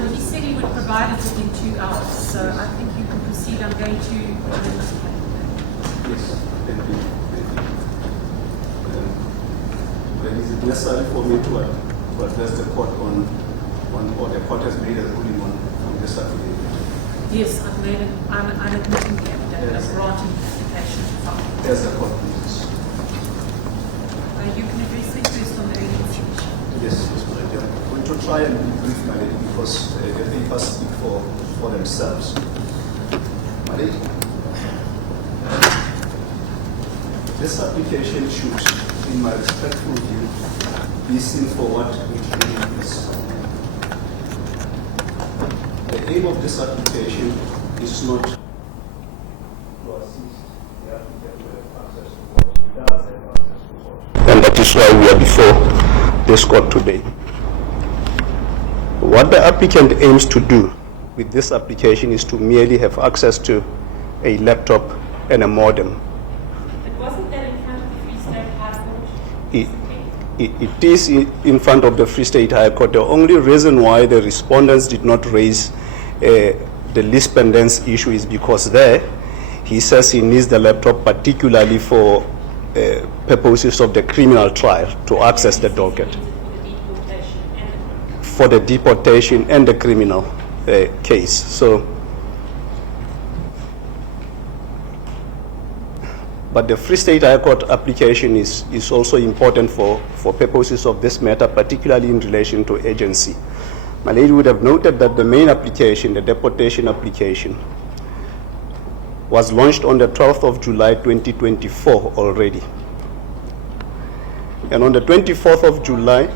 Well, he said he would provide it within 2 hours, so I think you can proceed. I'm going to... Yes, thank you. Well, is it necessary for me to address the court on or the court has made a ruling on this affidavit? Yes, I'm admitting the affidavit. Yes. I'm granting the application to file. Yes, the court please. You can address it first on the earlier speech. Yes, my dear. I'm going to try and be brief, my lady, because the papers speak for themselves. My lady, this application should, in my respectful view, be seen for what it really is. The aim of this application is not to assist the applicant to have access to court. He does have access to court. And that is why we are before this court today. What the applicant aims to do with this application is to merely have access to a laptop and a modem. But wasn't that in front of the Free State High Court? It is in front of the Free State High Court. The only reason why the respondents did not raise the lease pendants issue is because there he says he needs the laptop particularly for purposes of the criminal trial to access the docket. For the deportation and the criminal case. So, but the Free State High Court application is also important for purposes of this matter, particularly in relation to agency. My lady would have noted that the main application, the deportation application, was launched on the 12th of July 2024 already. And on the 24th of July,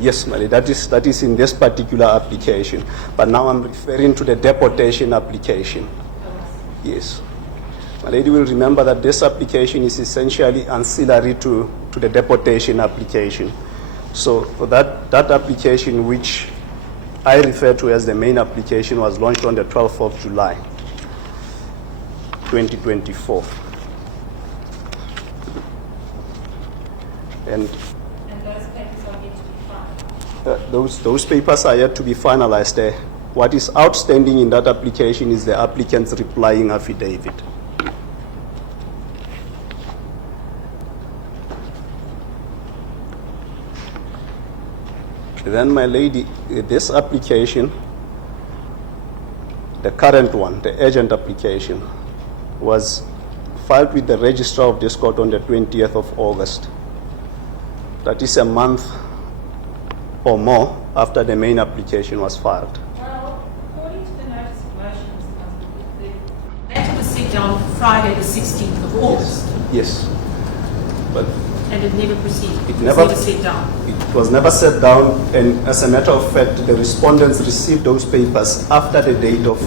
yes, Mali, that is in this particular application. But now I'm referring to the deportation application. Yes. My lady will remember that this application is essentially ancillary to the deportation application. So for that application, which I refer to as the main application, was launched on the 12th of July, 2024. And those papers are yet to be finalized. What is outstanding in that application is the applicant's replying affidavit. Then, my lady, this application, the current one, the urgent application, was filed with the registrar of this court on the 20th of August. That is a month or more after the main application was filed. Well, according to the notice of motion, the matter was set down Friday the 16th of August. Yes. But and it never proceeded. It never set down. It was never set down, and as a matter of fact, the respondents received those papers after the date of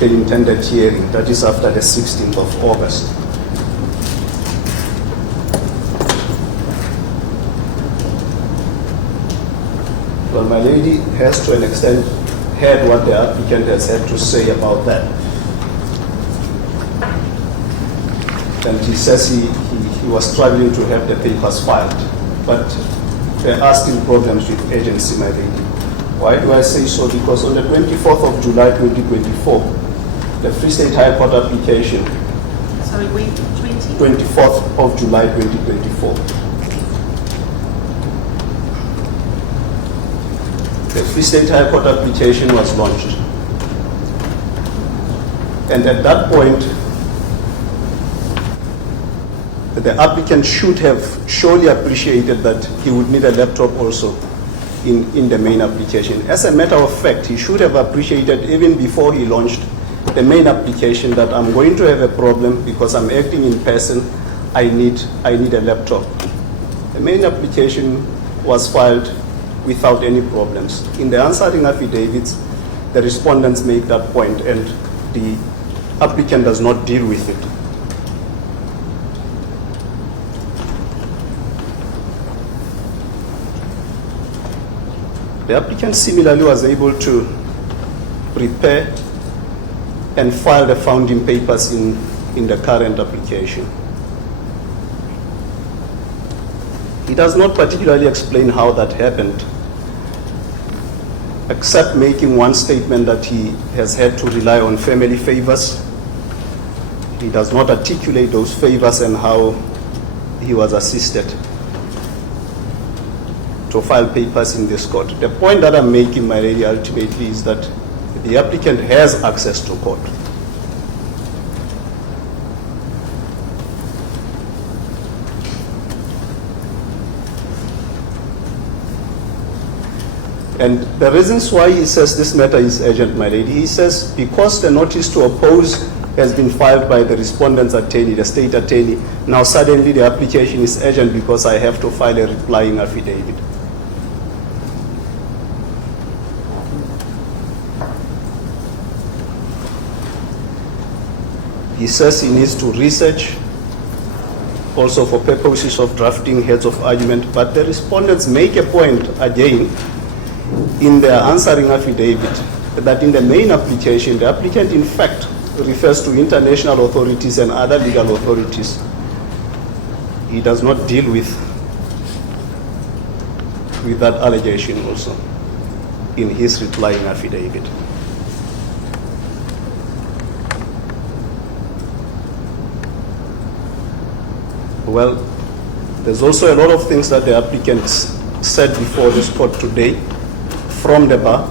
the intended hearing, that is after the 16th of August. Well, my lady has to an extent heard what the applicant has had to say about that. And he says he was struggling to have the papers filed, but there are still problems with agency, my lady. Why do I say so? Because on the 24th of July 2024, the Free State High Court application, sorry, when? 24th of July 2024. The Free State High Court application was launched. And at that point, the applicant should have surely appreciated that he would need a laptop also in the main application. As a matter of fact, he should have appreciated even before he launched the main application that I'm going to have a problem because I'm acting in person, I need a laptop. The main application was filed without any problems. In the answering affidavits, the respondents make that point and the applicant does not deal with it. The applicant similarly was able to prepare and file the founding papers in in the current application. He does not particularly explain how that happened, except making one statement that he has had to rely on family favors. He does not articulate those favors and how he was assisted to file papers in this court. The point that I'm making, my lady, ultimately is that the applicant has access to court. And the reasons why he says this matter is urgent, my lady, he says because the notice to oppose has been filed by the respondent's attorney, the state attorney, now suddenly the application is urgent because I have to file a replying affidavit. He says he needs to research, also for purposes of drafting heads of argument, but the respondents make a point again in their answering affidavit that in the main application, the applicant in fact refers to international authorities and other legal authorities. He does not deal with that allegation also in his replying affidavit. Well, there's also a lot of things that the applicants said before this court today from the bar,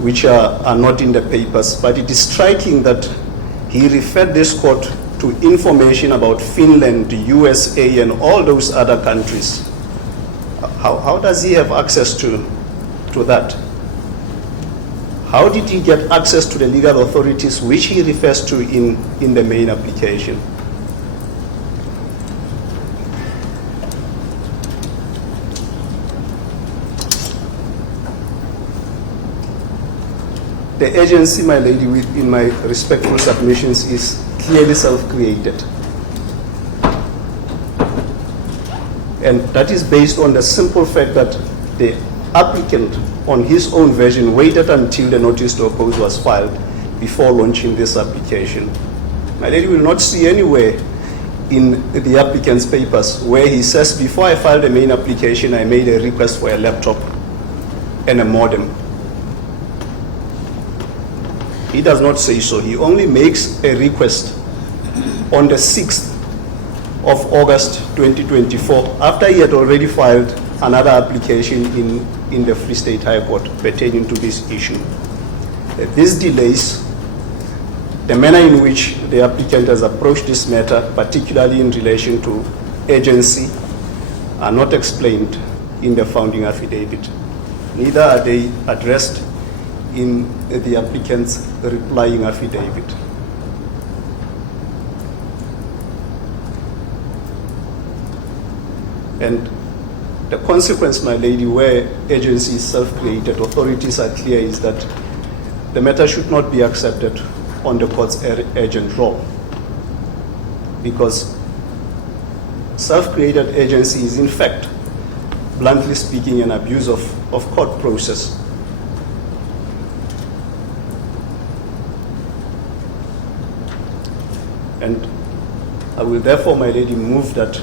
which are not in the papers, but it is striking that he referred this court to information about Finland, the USA, and all those other countries. How does he have access to that? How did he get access to the legal authorities which he refers to in the main application? The agency, my lady, in my respectful submissions, is clearly self-created. And that is based on the simple fact that the applicant, on his own version, waited until the notice to oppose was filed before launching this application. My lady will not see anywhere in the applicant's papers where he says, before I filed the main application, I made a request for a laptop and a modem. He does not say so. He only makes a request on the 6th of August 2024 after he had already filed another application in the Free State High Court pertaining to this issue. These delays, the manner in which the applicant has approached this matter, particularly in relation to agency, are not explained in the founding affidavit. Neither are they addressed in the applicant's replying affidavit. And the consequence, my lady, where agency is self-created, authorities are clear, is that the matter should not be accepted on the court's urgent role, because self-created agency is in fact, bluntly speaking, an abuse of court process. And I will therefore, my lady, move that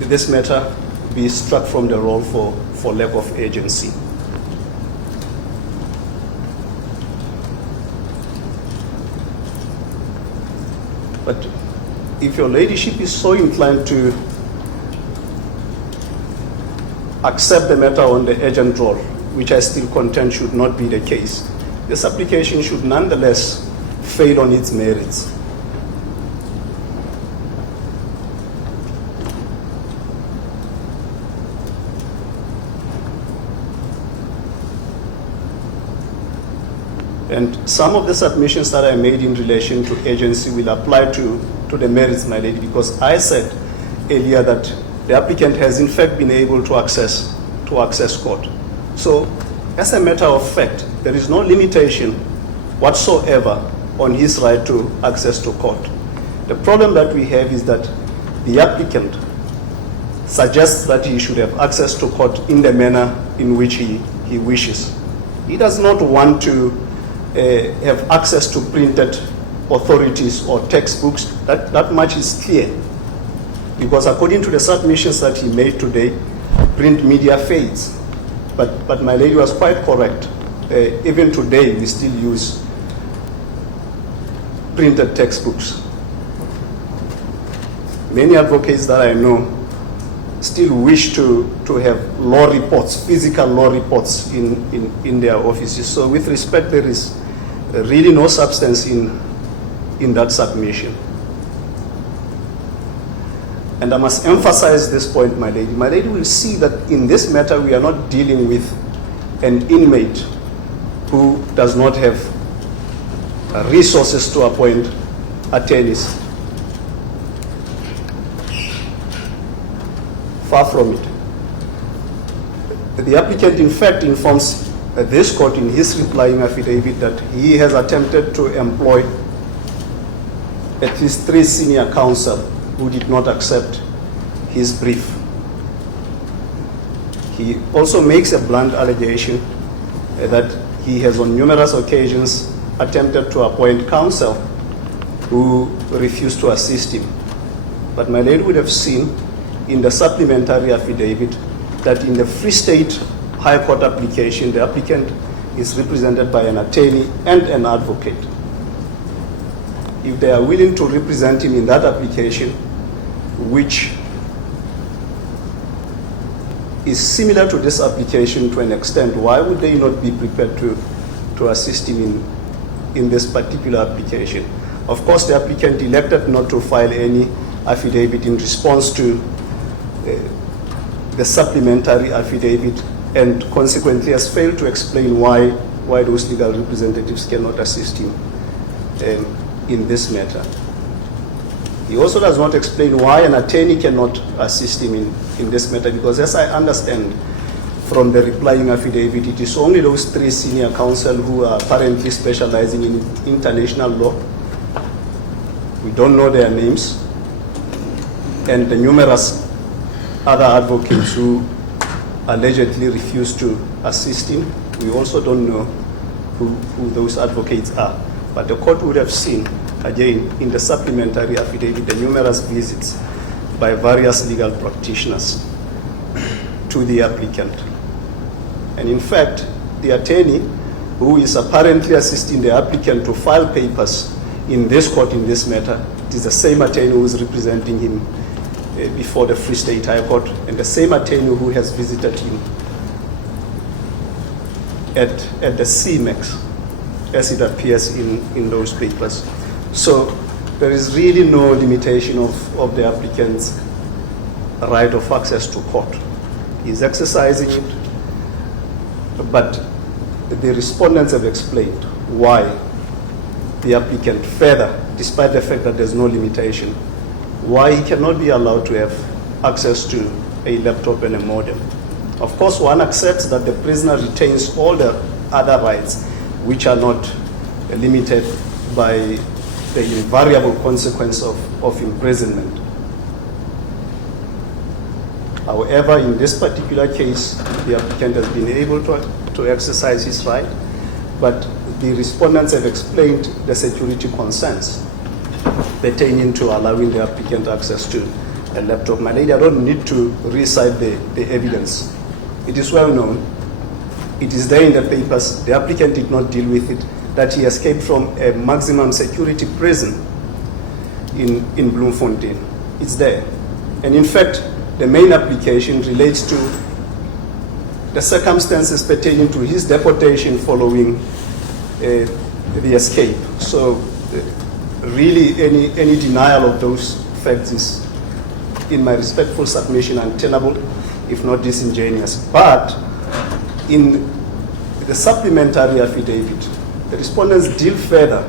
this matter be struck from the roll for lack of agency. But if your ladyship is so inclined to accept the matter on the urgent roll, which I still contend should not be the case, this application should nonetheless fail on its merits. And some of the submissions that I made in relation to agency will apply to the merits, my lady, because I said earlier that the applicant has in fact been able to access court. So as a matter of fact, there is no limitation whatsoever on his right to access to court. The problem that we have is that the applicant suggests that he should have access to court in the manner in which he wishes. He does not want to have access to printed authorities or textbooks. That much is clear. Because according to the submissions that he made today, print media fades. But my lady was quite correct. Even today, we still use printed textbooks. Many advocates that I know still wish to have law reports, physical law reports in their offices. So with respect, there is really no substance in that submission. And I must emphasize this point, my lady. My lady will see that in this matter, we are not dealing with an inmate who does not have resources to appoint attorneys. Far from it. The applicant, in fact, informs this court in his replying affidavit that he has attempted to employ at least 3 senior counsel who did not accept his brief. He also makes a blunt allegation that he has on numerous occasions attempted to appoint counsel who refused to assist him. But my lady would have seen in the supplementary affidavit that in the Free State High Court application, the applicant is represented by an attorney and an advocate. If they are willing to represent him in that application, which is similar to this application to an extent, why would they not be prepared to assist him in this particular application? Of course, the applicant elected not to file any affidavit in response to the supplementary affidavit, and consequently has failed to explain why those legal representatives cannot assist him in this matter. He also does not explain why an attorney cannot assist him in this matter, because as I understand from the replying affidavit, it is only those 3 senior counsel who are apparently specializing in international law. We don't know their names, and the numerous other advocates who allegedly refuse to assist him. We also don't know who those advocates are. But the court would have seen, again, in the supplementary affidavit, the numerous visits by various legal practitioners to the applicant. And in fact, the attorney who is apparently assisting the applicant to file papers in this court in this matter, it is the same attorney who is representing him before the Free State High Court, and the same attorney who has visited him at the CMEX, as it appears in those papers. So there is really no limitation of the applicant's right of access to court. He's exercising it, but the respondents have explained why the applicant further, despite the fact that there's no limitation, why he cannot be allowed to have access to a laptop and a modem. Of course, one accepts that the prisoner retains all the other rights which are not limited by the invariable consequence of imprisonment. However, in this particular case, the applicant has been able to exercise his right, but the respondents have explained the security concerns pertaining to allowing the applicant access to a laptop. My lady, I don't need to recite the evidence. It is well known. It is there in the papers. The applicant did not deal with it, that he escaped from a maximum security prison in Bloemfontein. It's there. And in fact, the main application relates to the circumstances pertaining to his deportation following the escape. So really any denial of those facts is, in my respectful submission, untenable, if not disingenuous. But in the supplementary affidavit, the respondents deal further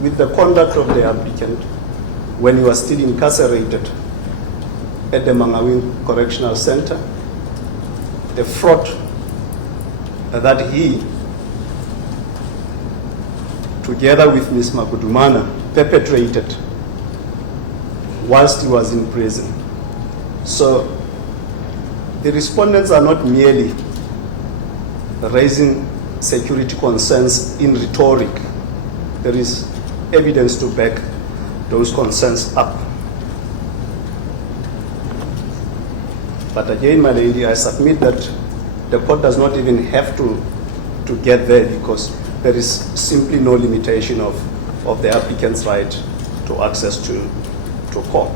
with the conduct of the applicant when he was still incarcerated at the Mangaung Correctional Center, the fraud that he, together with Ms. Makudumana, perpetrated whilst he was in prison. So the respondents are not merely raising security concerns in rhetoric. There is evidence to back those concerns up. But again, my lady, I submit that the court does not even have to get there, because there is simply no limitation of the applicant's right to access to court.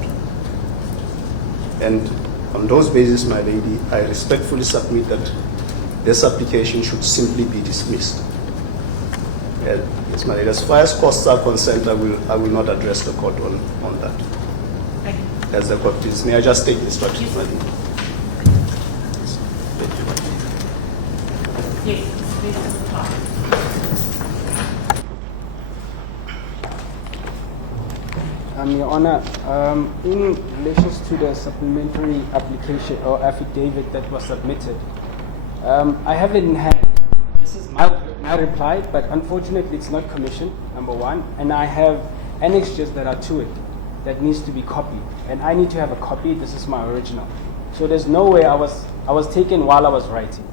And on those bases, my lady, I respectfully submit that this application should simply be dismissed. Yes, my lady, as far as costs are concerned, I will not address the court on that. Thank you. As the court please. May I just take this back, Yes. my lady? Yes, this is the time. Your Honor, in relation to the supplementary application or affidavit that was submitted, I haven't had, this is my reply, but unfortunately it's not commissioned, number one, and I have annexures that are to it that needs to be copied, and I need to have a copy. This is my original. So there's no way I was taken while I was writing,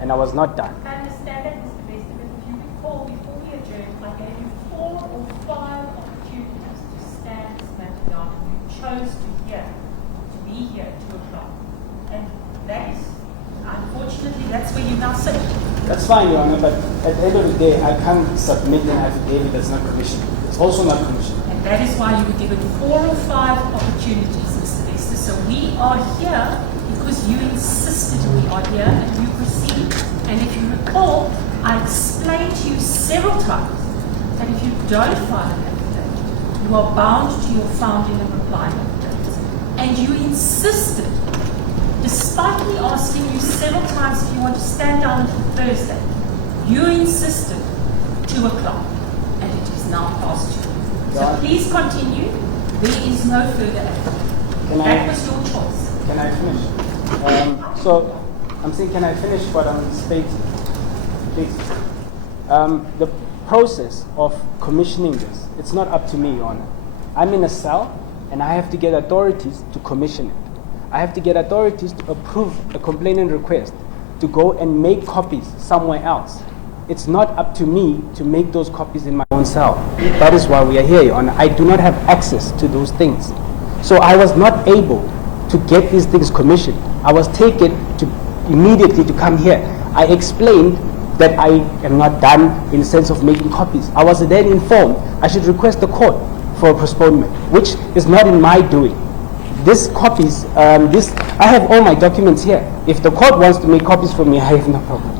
and I was not done. I understand that, Mr. Best, but if you recall, before we adjourned, I gave you 4 or 5 opportunities to stand this matter down, and you chose to be here at 2 o'clock. And that is, unfortunately, that's where you now sit. That's fine, Your Honor, but at the end of the day, I can't submit an affidavit that's not commissioned. It's also not commissioned. And that is why you were given 4 or 5 opportunities, Mr. Bester. So we are here because you insisted we are here, and you proceed. And if you recall, I explained to you several times that if you don't file an affidavit, you are bound to your founding and replying affidavits. And you insisted, despite me asking you several times if you want to stand down until Thursday, you insisted 2 o'clock, and it is now past 2. So please continue. There is no further affidavit. That was your choice. Can I finish? So I'm saying, can I finish what I'm stating? Please. The process of commissioning this, it's not up to me, Your Honor. I'm in a cell, and I have to get authorities to commission it. I have to get authorities to approve a complainant request to go and make copies somewhere else. It's not up to me to make those copies in my own cell. That is why we are here, Your Honor. I do not have access to those things. So I was not able to get these things commissioned. I was taken immediately to come here. I explained that I am not done in the sense of making copies. I was then informed I should request the court for a postponement, which is not in my doing. This copies, I have all my documents here. If the court wants to make copies for me, I have no problem.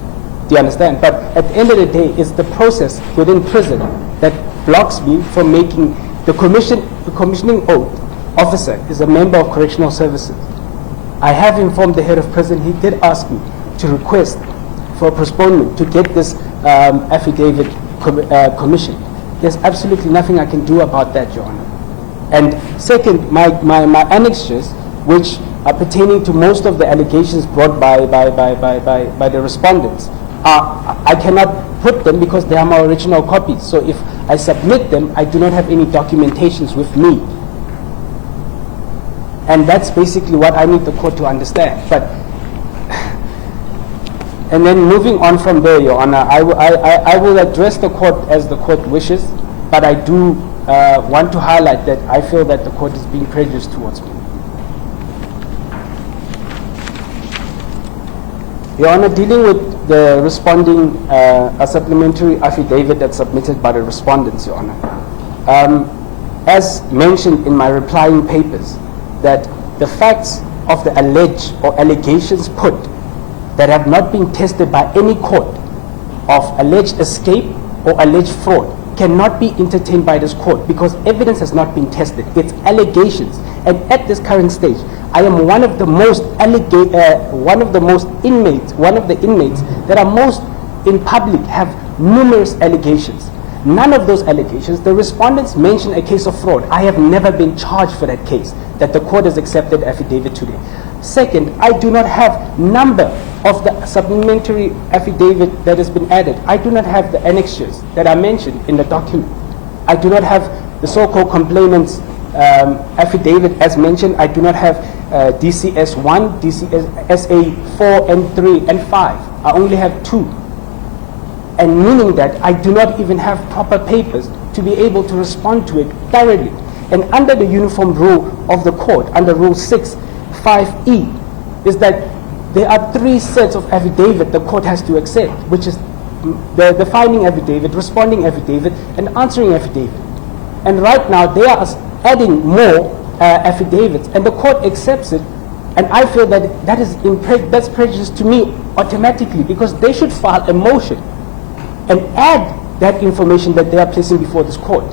Do you understand? But at the end of the day, it's the process within prison that blocks me from making the commissioning oath officer is a member of correctional services. I have informed the head of prison. He did ask me to request for a postponement to get this affidavit commissioned. There's absolutely nothing I can do about that, Your Honor. And second, my annexures, which are pertaining to most of the allegations brought by the respondents, I cannot put them because they are my original copies. So if I submit them, I do not have any documentations with me. And that's basically what I need the court to understand. And then moving on from there, Your Honor, I will address the court as the court wishes, but I do want to highlight that I feel that the court is being prejudiced towards me. Your Honor, dealing with the responding, a supplementary affidavit that's submitted by the respondents, Your Honor. As mentioned in my replying papers, that the facts of the alleged or allegations put that have not been tested by any court of alleged escape or alleged fraud cannot be entertained by this court because evidence has not been tested. It's allegations. And at this current stage, I am one of the inmates that are most in public have numerous allegations. None of those allegations, the respondents mention a case of fraud. I have never been charged for that case that the court has accepted affidavit today. Second, I do not have number of the supplementary affidavit that has been added. I do not have the annexures that are mentioned in the document. I do not have the so-called complainant's affidavit as mentioned. I do not have DCS 1, DCS 4 and 3 and 5. I only have 2. And meaning that I do not even have proper papers to be able to respond to it thoroughly. And under the uniform rule of the court, under Rule 6(5)(e), is that there are 3 sets of affidavit the court has to accept, which is the finding affidavit, responding affidavit, and answering affidavit. And right now they are adding more affidavits, and the court accepts it. And I feel that that's prejudice to me automatically, because they should file a motion and add that information that they are placing before this court.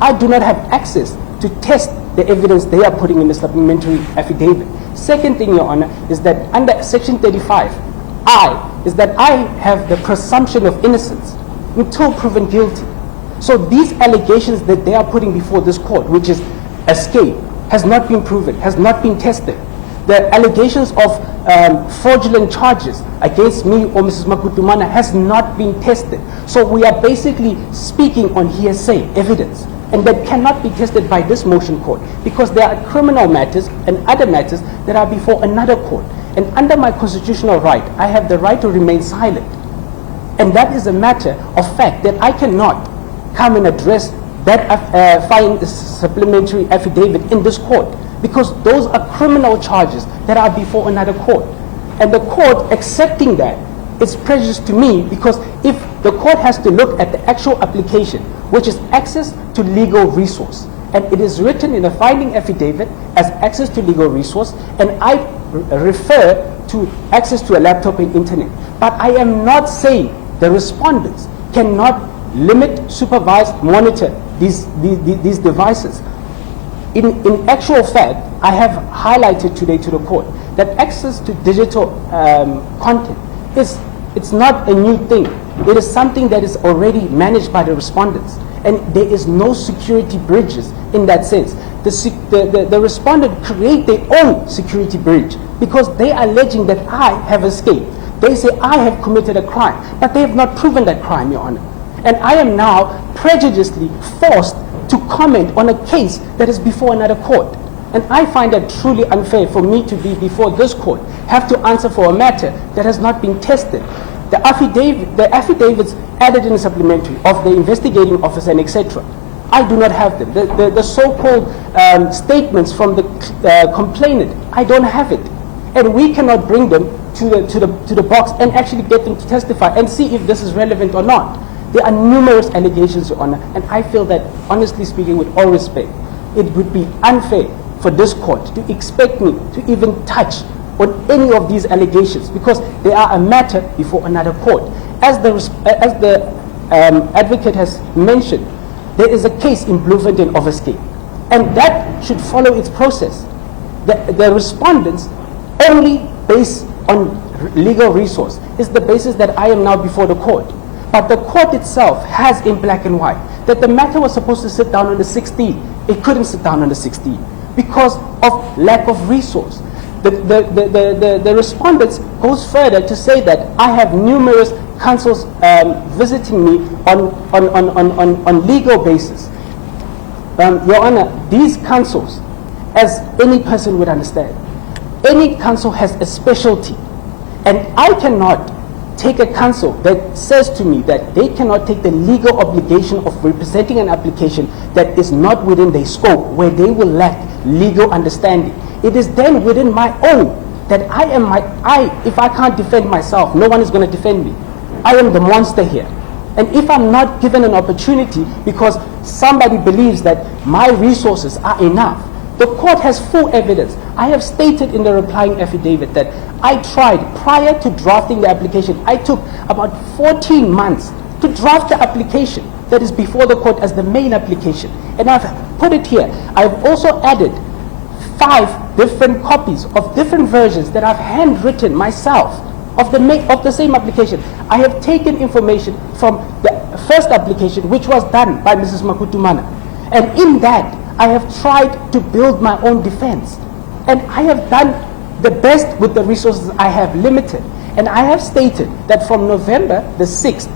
I do not have access to test the evidence they are putting in the supplementary affidavit. Second thing, Your Honor, is that under Section 35(I), is that I have the presumption of innocence until proven guilty. So these allegations that they are putting before this court, which is escape, has not been proven, has not been tested. The allegations of fraudulent charges against me or Mrs. Makutumana has not been tested. So we are basically speaking on hearsay evidence, and that cannot be tested by this motion court, because there are criminal matters and other matters that are before another court. And under my constitutional right, I have the right to remain silent. And that is a matter of fact that I cannot come and address that supplementary affidavit in this court, because those are criminal charges that are before another court. And the court accepting that is prejudice to me, because if the court has to look at the actual application, which is access to legal resource, and it is written in the finding affidavit as access to legal resource, and I refer to access to a laptop and internet. But I am not saying the respondents cannot limit, supervise, monitor these devices. In actual fact, I have highlighted today to the court that access to digital content it's not a new thing. It is something that is already managed by the respondents, and there is no security bridges in that sense. The respondent create their own security bridge, because they are alleging that I have escaped. They say I have committed a crime, but they have not proven that crime, Your Honor. And I am now prejudiciously forced to comment on a case that is before another court. And I find that truly unfair for me to be before this court, have to answer for a matter that has not been tested. The affidavits added in the supplementary of the investigating officer and etc., I do not have them. The so-called statements from the complainant, I don't have it. And we cannot bring them to the box and actually get them to testify and see if this is relevant or not. There are numerous allegations, Your Honor, and I feel that, honestly speaking, with all respect, it would be unfair for this court to expect me to even touch on any of these allegations, because they are a matter before another court. As the advocate has mentioned, there is a case in Bloemfontein of escape, and that should follow its process. The respondents only based on legal resource is the basis that I am now before the court. But the court itself has in black and white that the matter was supposed to sit down on the 16th. It couldn't sit down on the 16th because of lack of resource. The respondents goes further to say that I have numerous counsels visiting me on legal basis. Your Honor, these counsels, as any person would understand, any counsel has a specialty, and I cannot take a counsel that says to me that they cannot take the legal obligation of representing an application that is not within their scope, where they will lack legal understanding. It is then within my own that if I can't defend myself, no one is going to defend me. I am the monster here. And if I'm not given an opportunity because somebody believes that my resources are enough, the court has full evidence. I have stated in the replying affidavit that I tried, prior to drafting the application, I took about 14 months to draft the application that is before the court as the main application. And I've put it here. I've also added 5 different copies of different versions that I've handwritten myself of the same application. I have taken information from the first application, which was done by Mrs. Makutumana. And in that, I have tried to build my own defense. And I have done the best with the resources I have limited. And I have stated that from November the 6th,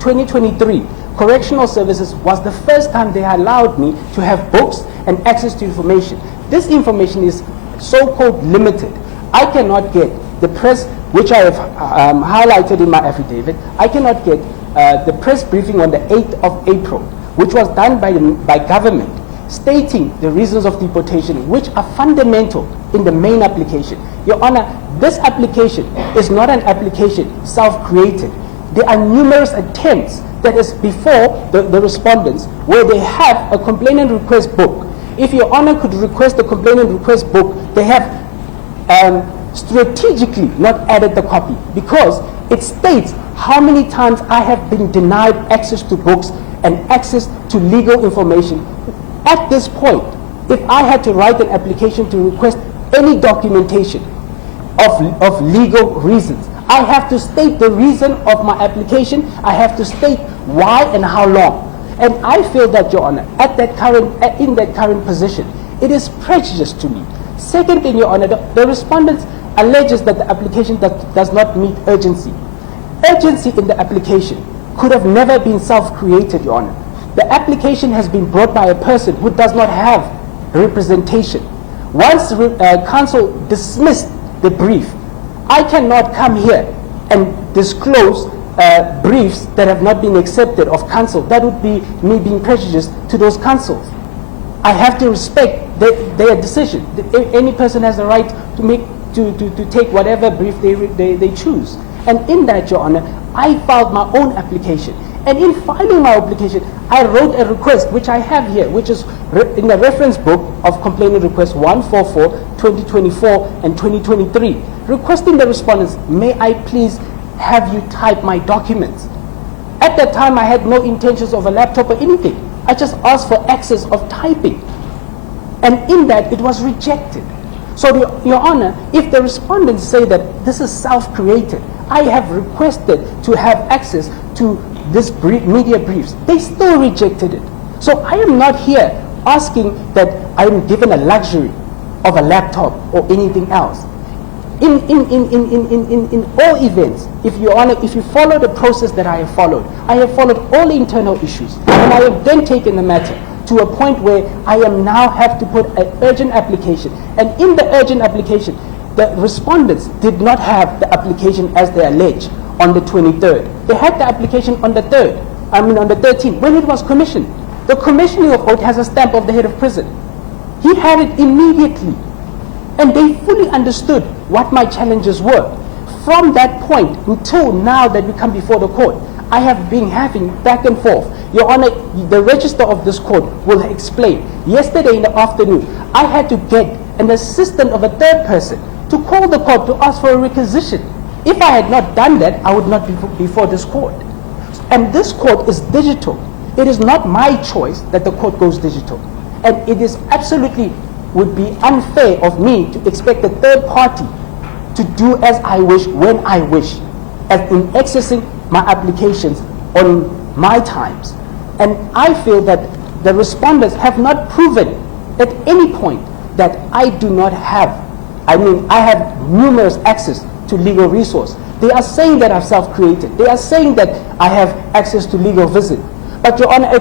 2023, Correctional Services was the first time they allowed me to have books and access to information. This information is so-called limited. I cannot get the press, which I have highlighted in my affidavit. I cannot get the press briefing on the 8th of April, which was done by government, stating the reasons of deportation, which are fundamental in the main application. Your Honor, this application is not an application self-created. There are numerous attempts that is before the respondents where they have a complainant request book. If Your Honor could request the complainant request book, they have strategically not added the copy because it states how many times I have been denied access to books and access to legal information. At this point, if I had to write an application to request any documentation of legal reasons, I have to state the reason of my application. I have to state why and how long. And I feel that, Your Honor, in that current position, it is prejudice to me. Second thing, Your Honor, the respondents alleges that the application does not meet urgency. Urgency in the application could have never been self-created, Your Honor. The application has been brought by a person who does not have representation. Once counsel dismissed the brief, I cannot come here and disclose briefs that have not been accepted of counsel. That would be me being prejudiced to those counsels. I have to respect their decision. Any person has the right to take whatever brief they choose. And in that, Your Honor, I filed my own application. And in filing my application, I wrote a request, which I have here, which is in the reference book of complainant request 144, 2024, and 2023, requesting the respondents, may I please have you type my documents. At that time, I had no intentions of a laptop or anything. I just asked for access of typing. And in that, it was rejected. So, Your Honor, if the respondents say that this is self-created, I have requested to have access to this media briefs. They still rejected it. So I am not here asking that I am given a luxury of a laptop or anything else. In all events, if you follow the process that I have followed all internal issues, and I have then taken the matter to a point where I am now have to put an urgent application. And in the urgent application, the respondents did not have the application as they allege on the 23rd. They had the application on the 13th, when it was commissioned. The commissioning of oath has a stamp of the head of prison. He had it immediately. And they fully understood what my challenges were. From that point until now that we come before the court, I have been having back and forth. Your Honor, the register of this court will explain. Yesterday in the afternoon, I had to get an assistant of a third person to call the court to ask for a requisition. If I had not done that, I would not be before this court. And this court is digital. It is not my choice that the court goes digital. And it is absolutely would be unfair of me to expect a third party to do as I wish, when I wish, and in accessing my applications on my times. And I feel that the respondents have not proven at any point that I do not have, I have numerous access to legal resource. They are saying that I've self-created. They are saying that I have access to legal visit. But Your Honor, a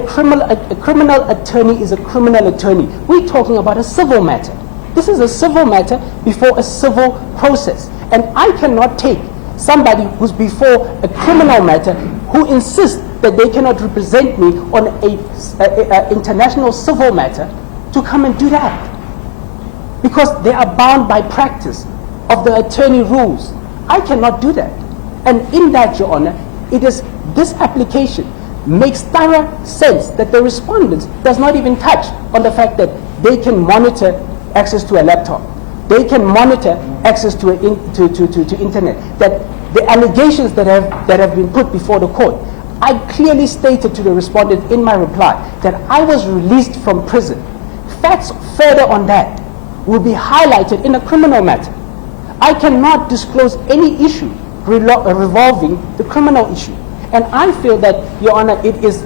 criminal attorney is a criminal attorney. We're talking about a civil matter. This is a civil matter before a civil process. And I cannot take somebody who's before a criminal matter who insists that they cannot represent me on a international civil matter to come and do that. Because they are bound by practice of the attorney rules. I cannot do that. And in that, Your Honor, it is this application makes thorough sense that the respondents does not even touch on the fact that they can monitor access to a laptop. They can monitor access to internet. That the allegations that have been put before the court, I clearly stated to the respondent in my reply that I was released from prison. Facts further on that will be highlighted in a criminal matter. I cannot disclose any issue revolving the criminal issue. And I feel that, Your Honor, it is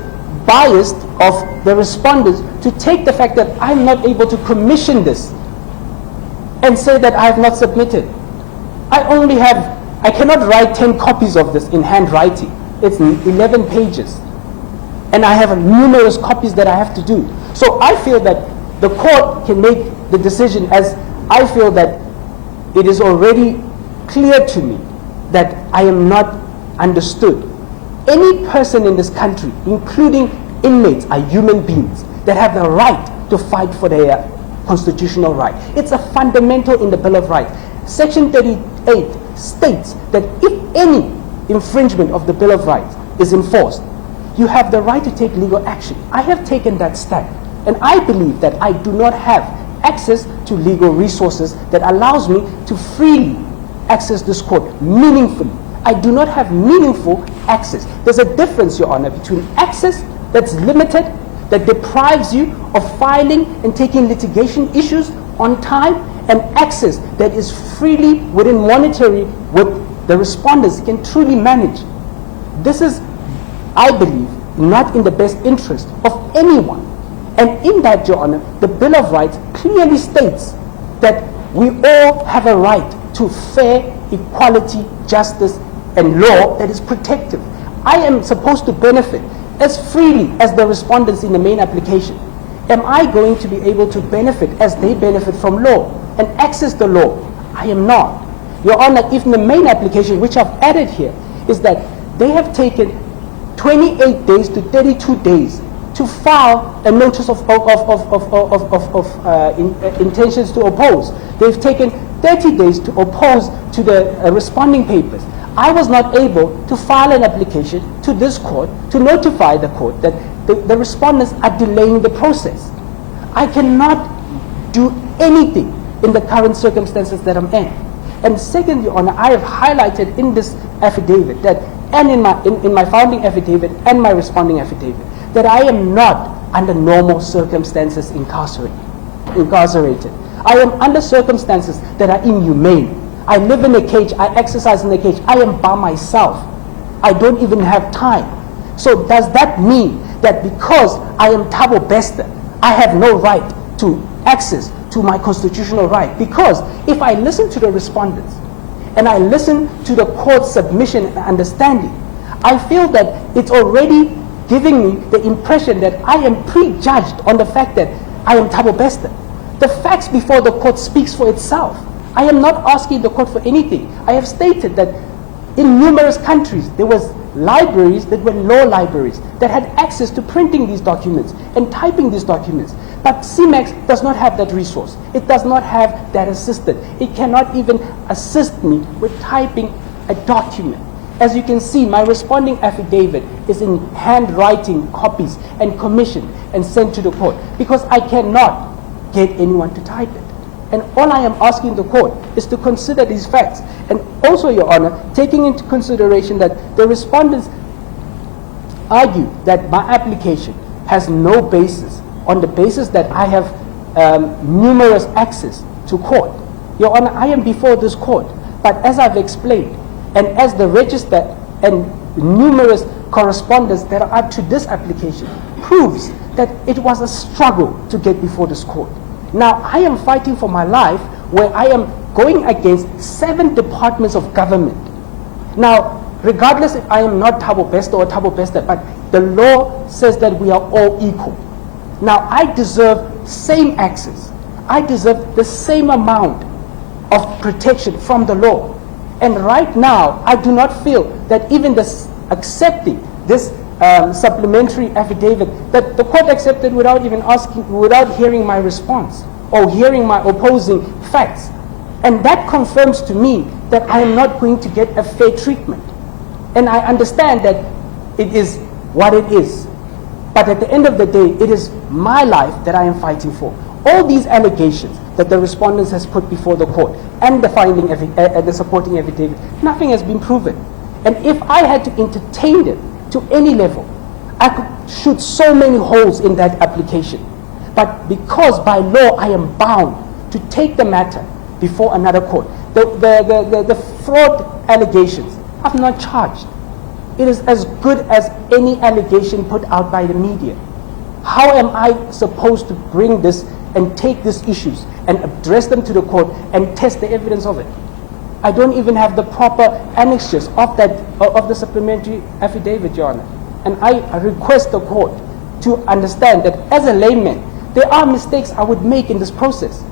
biased of the respondents to take the fact that I'm not able to commission this and say that I have not submitted. I cannot write 10 copies of this in handwriting. It's 11 pages. And I have numerous copies that I have to do. So I feel that the court can make the decision as I feel that it is already clear to me that I am not understood. Any person in this country, including inmates are human beings that have the right to fight for their constitutional right. It's a fundamental in the Bill of Rights. Section 38 states that if any infringement of the Bill of Rights is enforced, you have the right to take legal action. I have taken that step, and I believe that I do not have access to legal resources that allows me to freely access this court meaningfully. I do not have meaningful access. There's a difference, Your Honor, between access that's limited, that deprives you of filing and taking litigation issues on time, and access that is freely within monetary, with the respondents can truly manage. This is, I believe, not in the best interest of anyone. And in that, Your Honor, the Bill of Rights clearly states that we all have a right to fair, equality, justice, and law that is protective. I am supposed to benefit as freely as the respondents in the main application. Am I going to be able to benefit as they benefit from law and access the law? I am not. Your Honor, even the main application, which I've added here, is that they have taken 28 days to 32 days to file a notice of intentions to oppose. They've taken 30 days to oppose to the responding papers. I was not able to file an application to this court to notify the court that the respondents are delaying the process. I cannot do anything in the current circumstances that I'm in. And second, Your Honor, I have highlighted in this affidavit that, and in my founding affidavit and my responding affidavit, that I am not under normal circumstances incarcerated. I am under circumstances that are inhumane. I live in a cage, I exercise in a cage, I am by myself. I don't even have time. So does that mean that because I am Thabo Bester, I have no right to access to my constitutional right? Because if I listen to the respondents and I listen to the court's submission and understanding, I feel that it's already giving me the impression that I am prejudged on the fact that I am Thabo Bester. The facts before the court speaks for itself. I am not asking the court for anything. I have stated that in numerous countries there was libraries that were law libraries that had access to printing these documents and typing these documents. But CMEX does not have that resource. It does not have that assistant. It cannot even assist me with typing a document. As you can see, my responding affidavit is in handwriting copies and commissioned and sent to the court because I cannot get anyone to type it. And all I am asking the court is to consider these facts. And also, Your Honor, taking into consideration that the respondents argue that my application has no basis, on the basis that I have numerous access to court. Your Honor, I am before this court, but as I've explained, and as the register and numerous correspondence that are to this application proves that it was a struggle to get before this court. Now, I am fighting for my life where I am going against 7 departments of government. Now, regardless if I am not Thabo Bester or Thabo Bester, but the law says that we are all equal. Now, I deserve same access. I deserve the same amount of protection from the law. And right now, I do not feel that even accepting this supplementary affidavit, that the court accepted without even asking, without hearing my response or hearing my opposing facts. And that confirms to me that I am not going to get a fair treatment. And I understand that it is what it is. But at the end of the day, it is my life that I am fighting for. All these allegations that the respondents has put before the court and the supporting affidavit, nothing has been proven. And if I had to entertain them to any level, I could shoot so many holes in that application. But because by law I am bound to take the matter before another court, the fraud allegations, I've not charged. It is as good as any allegation put out by the media. How am I supposed to bring this and take these issues and address them to the court and test the evidence of it? I don't even have the proper annexures of the supplementary affidavit, Your Honor. And I request the court to understand that as a layman, there are mistakes I would make in this process.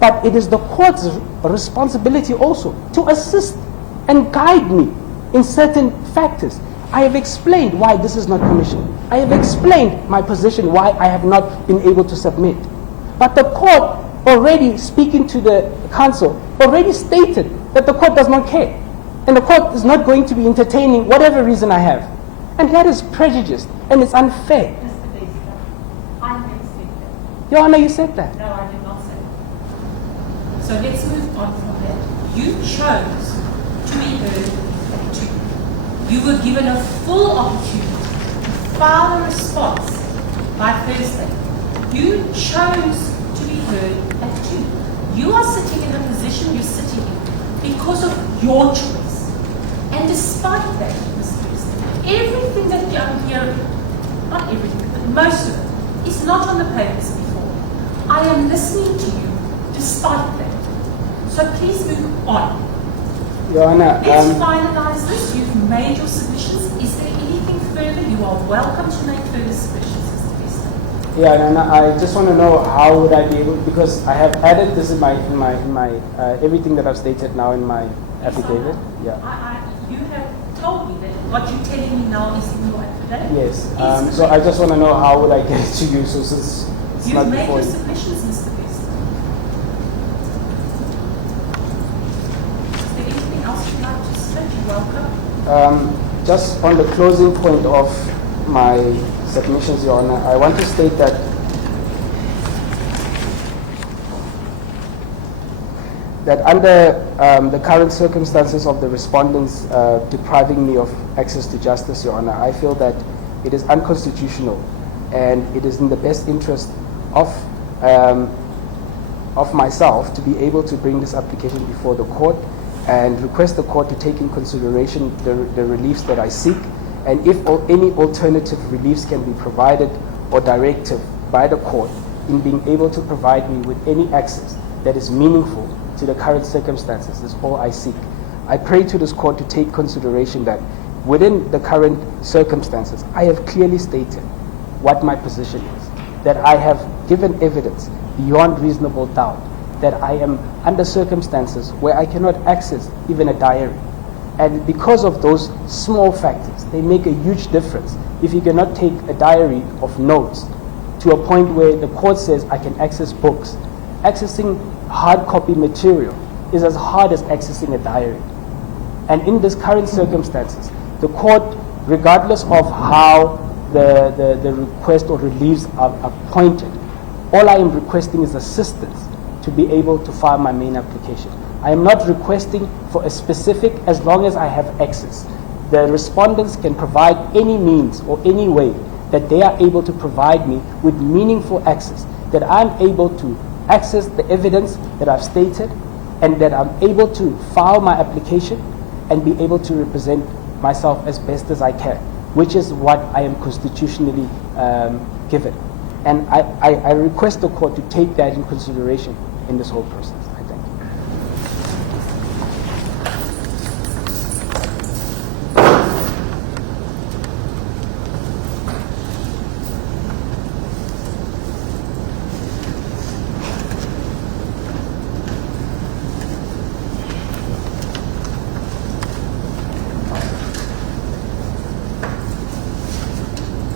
But it is the court's responsibility also to assist and guide me in certain factors. I have explained why this is not commissioned. I have explained my position why I have not been able to submit. But the court, already speaking to the counsel, already stated that the court does not care. And the court is not going to be entertaining whatever reason I have. And that is prejudiced and it's unfair. Mr. Bester, I never said that. Your Honor, you said that. No, I did not say that. So let's move on from that. You chose to be heard at 2. You were given a full opportunity to file a response by Thursday. You chose to be heard at 2. You are sitting in the position you're sitting in because of your choice. And despite that, Mr. Bester, everything that I'm hearing, not everything, but most of it, is not on the papers before. I am listening to you despite that. So please move on. Your Honor, Let's finalize this. You've made your submissions. Is there anything further? You are welcome to make further submissions, Mr. Bester. yeah, and I just want to know how would I be able, because I have added this in my everything that I've stated now in my affidavit. Yeah. You have told me that what you're telling me now is in your affidavit. Yes. So I just want to know how would I get it to you, so since it's You've not made before your you. submissions, Mr. Bester. Is there anything else you'd like to say? You're welcome. Just on the closing point of my submissions, Your Honor, I want to state that under the current circumstances of the respondents depriving me of access to justice, Your Honor, I feel that it is unconstitutional and it is in the best interest of myself to be able to bring this application before the court and request the court to take in consideration the reliefs that I seek, and if any alternative reliefs can be provided or directive by the court in being able to provide me with any access that is meaningful to the current circumstances is all I seek. I pray to this court to take consideration that within the current circumstances, I have clearly stated what my position is, that I have given evidence beyond reasonable doubt that I am under circumstances where I cannot access even a diary. And because of those small factors, they make a huge difference. If you cannot take a diary of notes to a point where the court says I can access books, accessing hard copy material is as hard as accessing a diary. And in this current circumstances, the court, regardless of how the request or reliefs are appointed, all I am requesting is assistance to be able to file my main application. I am not requesting for a specific, as long as I have access. The respondents can provide any means or any way that they are able to provide me with meaningful access, that I'm able to access the evidence that I've stated, and that I'm able to file my application and be able to represent myself as best as I can, which is what I am constitutionally given. And I request the court to take that in consideration in this whole process. I thank you.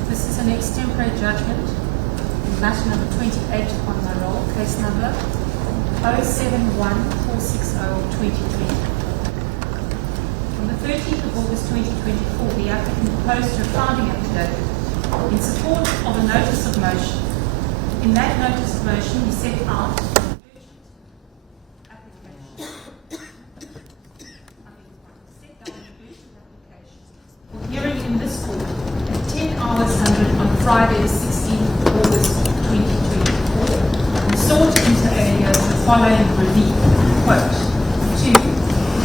This is an extempore judgment, matter number 28 on my roll, case number 071460-2020. On the 13th of August 2024, the applicant proposed a founding affidavit in support of a notice of motion. In that notice of motion, he set out hearing in this court at 10 hours 100 on Friday, the 16th of August 2024, and sought inter alia the following relief. Quote, 2.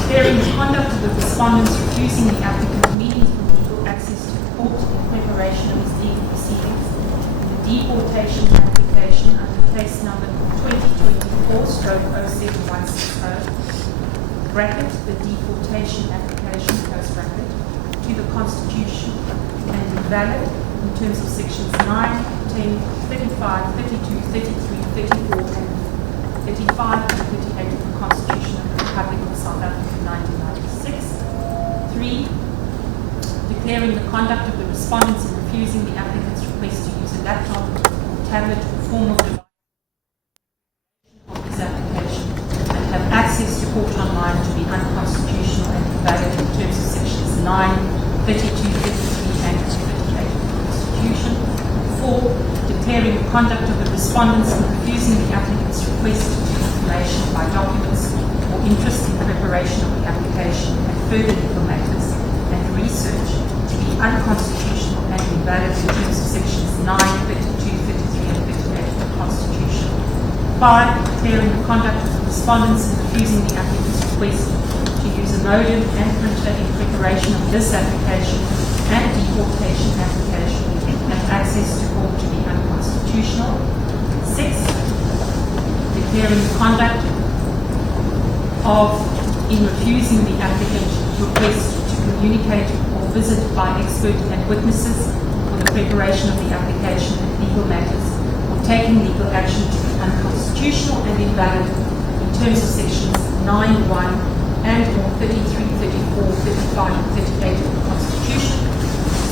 Bearing the conduct of the respondents refusing the applicant meaningful legal access to court in preparation of his legal proceedings, the deportation application under case number 2024/07160, bracket, the deportation application, close bracket, to the Constitution and invalid in terms of sections 9, 10, 35, 32, 33, 34, and 35 and 38 of the Constitution of the Republic of South Africa 1996. 3. declaring the conduct of the respondents in refusing the applicant's request to use a laptop, tablet, or form of device of his application and have access to court online to be unconstitutional and invalid in terms of sections 9, 32, 53, and 58 of the Constitution. 4. Declaring the conduct of the respondents in refusing the applicant's request to information by documents or interest in preparation of the application and further legal matters and research to be unconstitutional and invalid in terms of sections 9, 32, 53, and 58 of the Constitution. 5. Declaring the conduct of the respondents in refusing the applicant's request to use a modem and printer in preparation of this application and deportation application and access to court to be unconstitutional. 6. Declaring the conduct of, in refusing the applicant's request to communicate or visit by expert and witnesses for the preparation of the application and legal matters, or taking legal action to be unconstitutional and invalid in terms of sections 9, 1 and or 33, 34, 35, and 38 of the Constitution.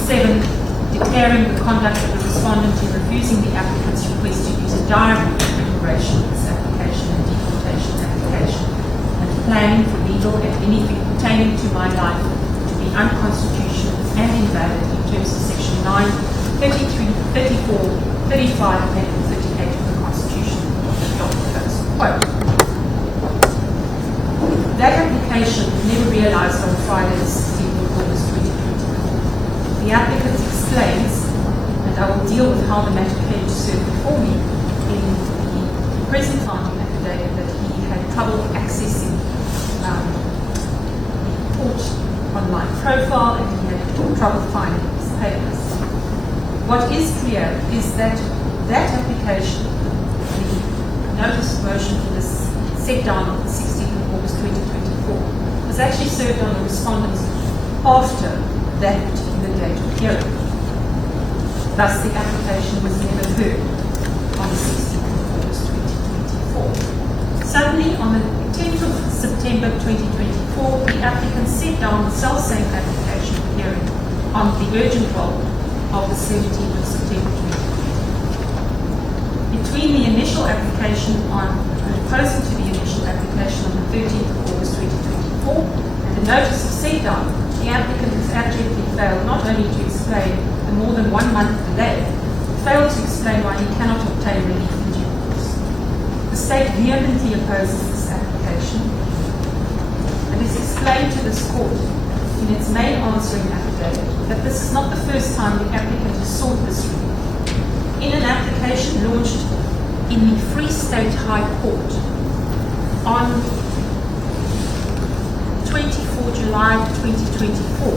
7. Declaring the conduct of the respondent in refusing the applicant's request to use a diary in preparation of this application and deportation application, and planning for legal and anything pertaining to my life to be unconstitutional and invalid in terms of section 9, 33, 34, 35, and 38 of the Constitution. Quote. That application never realized on Friday the 16th of August 2024. The applicant explains, and I will deal with how the matter came to serve before me in the present finding affidavit, that he had trouble accessing the court online profile and he had trouble finding his papers. What is clear is that that application, the notice of motion for this set down on the 16th of August 2024, was actually served on the respondents after that particular date of hearing. Thus, the application was never heard on the 16th of August 2024. Suddenly, on the 10th of September 2024, the applicant set down the self-same application for hearing on the urgent roll of the 17th of September 2024. Between the initial application opposing to the initial application on the 13th of August 2024 and the notice of set down, the applicant has abjectly failed not only to explain the more than 1 month delay, but failed to explain why he cannot obtain relief in due course. The state vehemently opposes this application and has explained to this court in its main answering affidavit that this is not the first time the applicant has sought this relief. In an application launched in the Free State High Court on 24 July 2024,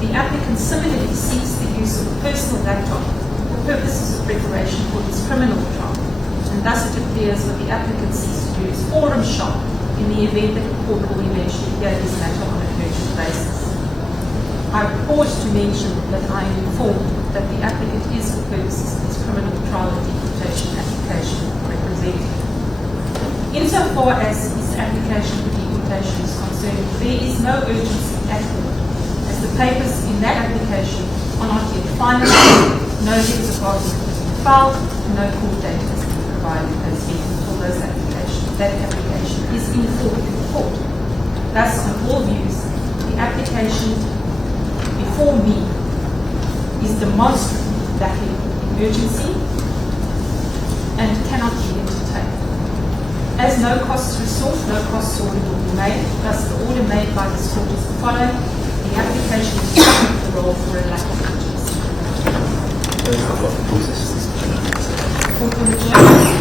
the applicant similarly seeks the use of a personal laptop for purposes of preparation for his criminal trial, and thus it appears what the applicant seeks to do is forum shop in the event that the court will eventually hear his matter on a urgent basis. I pause to mention that I am informed that the applicant is, for purposes of his criminal trial and deportation application, represented. Insofar as his application for deportation is concerned, there is no urgency at all, as the papers in that application are not yet finalized, no letters of argument has been filed, and no court date has been provided as yet until that application is in full in court. Thus, on all views, the application before me is demonstrably lacking in urgency and cannot be entertained. As no costs were sought, no costs order will be made. Thus, the order made by this court is the following: the application is subject to the roll for a lack of urgency. Court will adjourn.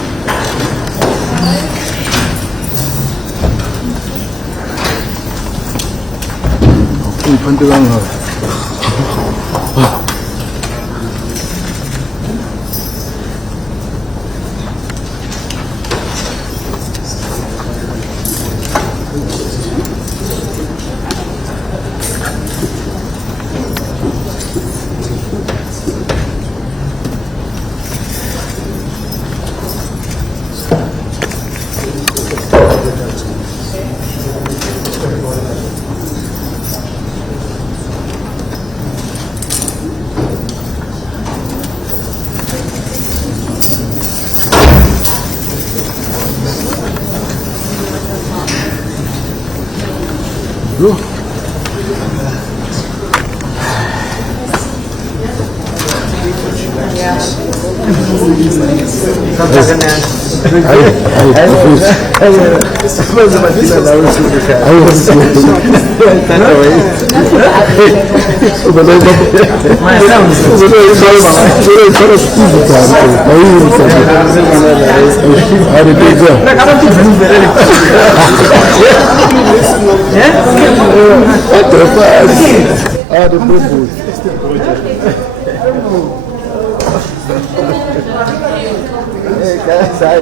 Hey guys,